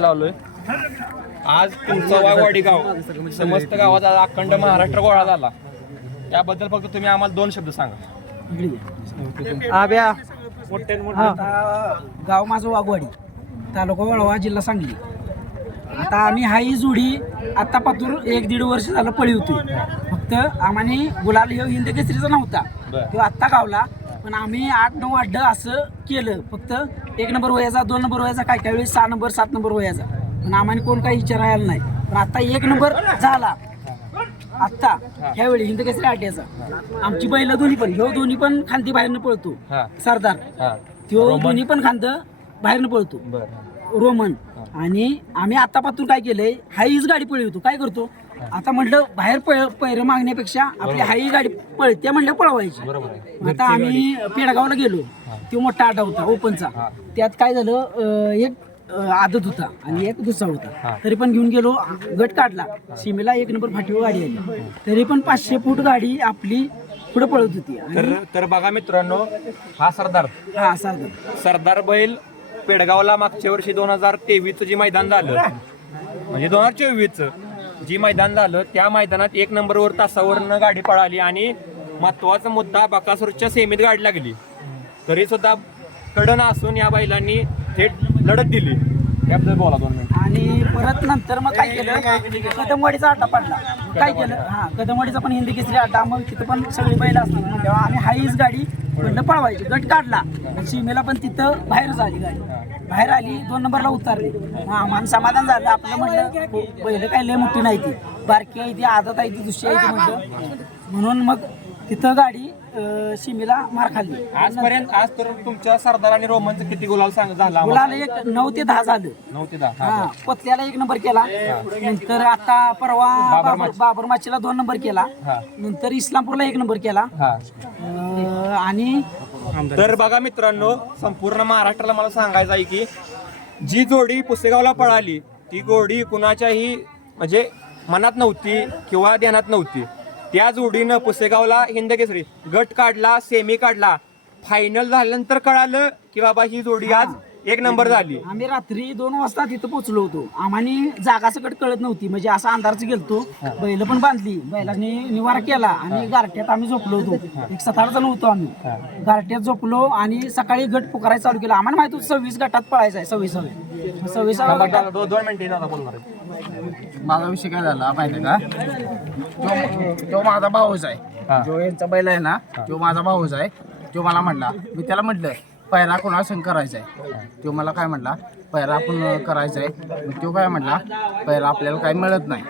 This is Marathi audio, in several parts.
लावलोय आज तुमचं वाघवाडी गाव समस्त गावात आज अखंड महाराष्ट्र गोळा झाला. त्याबद्दल फक्त तुम्ही आम्हाला 2 शब्द सांगा. आब्या गाव माझं वाघवाडी, तालुका वळवा, जिल्हा सांगली. आता आम्ही हाही जोडी आता पातूर 1-1.5 वर्ष झालं पळी होती. फक्त आम्हाने गुलाल ह्यो हिंद केसरीचा नव्हता, तो आत्ता गावला. पण आम्ही 8-9 अड्ड असं केलं. फक्त 1 नंबर वयाचा, 2 नंबर वयाचा, काय काय वेळी 6 नंबर 7 नंबर वयाचा. पण आम्हाला कोण काही विचारायला नाही. पण आता 1 नंबर झाला आत्ता ह्यावेळी हिंद केसरी आट्याचा. आमची बैल दोन्ही पण खांदी बाहेरनं पळतो. सरदार तो दोन्ही पण खांद बाहेरनं पळतो रोमन. आणि आम्ही आतापासून काय केलंय, हाईच गाडी पळी होतो. काय करतो आता म्हटलं बाहेर पैर मागण्यापेक्षा आपली हाई गाडी पळते म्हटलं पळवायची. आता आम्ही पेडगावला गेलो, तो मोठा आटा होता ओपनचा. त्यात काय झालं, एक आदत होता आणि एक दुसरा होता. तरी पण घेऊन गेलो, गट काढला. सीमेला 1 नंबर फाटीवर गाडी आली. तरी पण 500 फूट गाडी आपली पुढे पळत होती. तर बघा मित्रांनो, हा सरदार बैल पेडगावला मागच्या वर्षी 2023 जी मैदान झालं, म्हणजे 2024 जी मैदान झालं, त्या मैदानात 1 नंबरवर तासावरनं गाडी पळाली. आणि महत्वाचा मुद्दा, बकासूरच्या सेमीत गाडी लागली तरी सुद्धा कडन असून या बैलांनी थेट लढत दिली. त्याबद्दल बोला 2 मिनिट. आणि परत नंतर मग काय केलं, कदमवाडीचा आटा पडला. काय केलं, कदमवाडीचा पण हिंदी केसरी आटा. मग तिथं पण सगळी बैल असणार तेव्हा आम्ही हाईच गाडी म्हटलं पळवायची. गट काढला, सीमेला पण तिथं बाहेर झाली गाडी. बाहेर आली, 2 नंबरला उतरली. आम्हाला समाधान झालं. आपलं म्हटलं बैल काय लय मोठी नाही, ती बारकी आहे, ती आदत आहे, ती दुसरी आहे ती म्हटलं. म्हणून मग तिथं गाडी सीमेला मार खाल्ली. आजपर्यंत आज तर तुमच्या सरदार आणि रोमनचं किती गुलाल झाला? गुलाल 9 ते 10 झालं. 9 ते 10. पतल्याला 1 नंबर केला. नंतर आता परवा बाबर माचीला 2 नंबर केला. नंतर इस्लामपूरला 1 नंबर केला. आणि तर बघा मित्रांनो, संपूर्ण महाराष्ट्राला मला सांगायचं आहे की जी जोडी पुसेगावला पळाली ती जोडी कुणाच्याही म्हणजे मनात नव्हती किंवा ध्यानात नव्हती. त्या जोडीनं पुसेगावला हिंद केसरी गट काढला, सेमी काढला, फायनल झाल्यानंतर कळालं की बाबा ही जोडी आज 1 नंबर झाली. आम्ही रात्री 2 वाजता तिथं पोहोचलो होतो. आम्हाला जागा सकट कळत नव्हती, म्हणजे असा अंधारच गेलतो. बैल पण बांधली, बैलांनी निवारा केला आणि गारठ्यात आम्ही झोपलो होतो. 17 जण होतो आम्ही. गारठ्यात झोपलो आणि सकाळी गट पुकारायला चालू केला. आम्हाला माहित होतं 26 गटात पळायचं आहे. 26व्या गटात 2 मिनिटे बोलणार. माझा विषय काय झाला माहिती का, तो माझा भाऊच आहे. जो यांचा बैल आहे ना, तो माझा भाऊच आहे. तो मला म्हटला, मी त्याला म्हटलं पैरा कोणाला संग करायचा आहे. तो मला काय म्हटला, पैरा आपण करायचा आहे. मग तो काय म्हटला, पैरा आपल्याला काही मिळत नाही.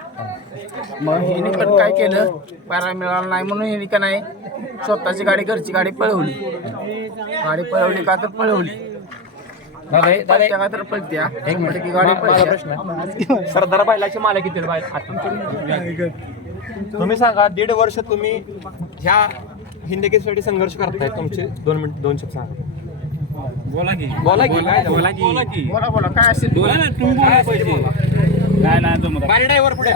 मग हिने पण काय केलं, पैरा मिळाला नाही म्हणून हिने का नाही स्वतःची गाडी, घरची गाडी पळवली. का तर पळवली तर पळत्या गाडी पळत्या. सरदार बैलाचे मालक किती तुम्ही सांगा. 1.5 वर्ष तुम्ही ह्या हिंद केसरीसाठी संघर्ष करताय. तुमचे 2 मिनिट 2 शब्द सांगा. बोला काय असेल बारी ड्रायव्हर पुढे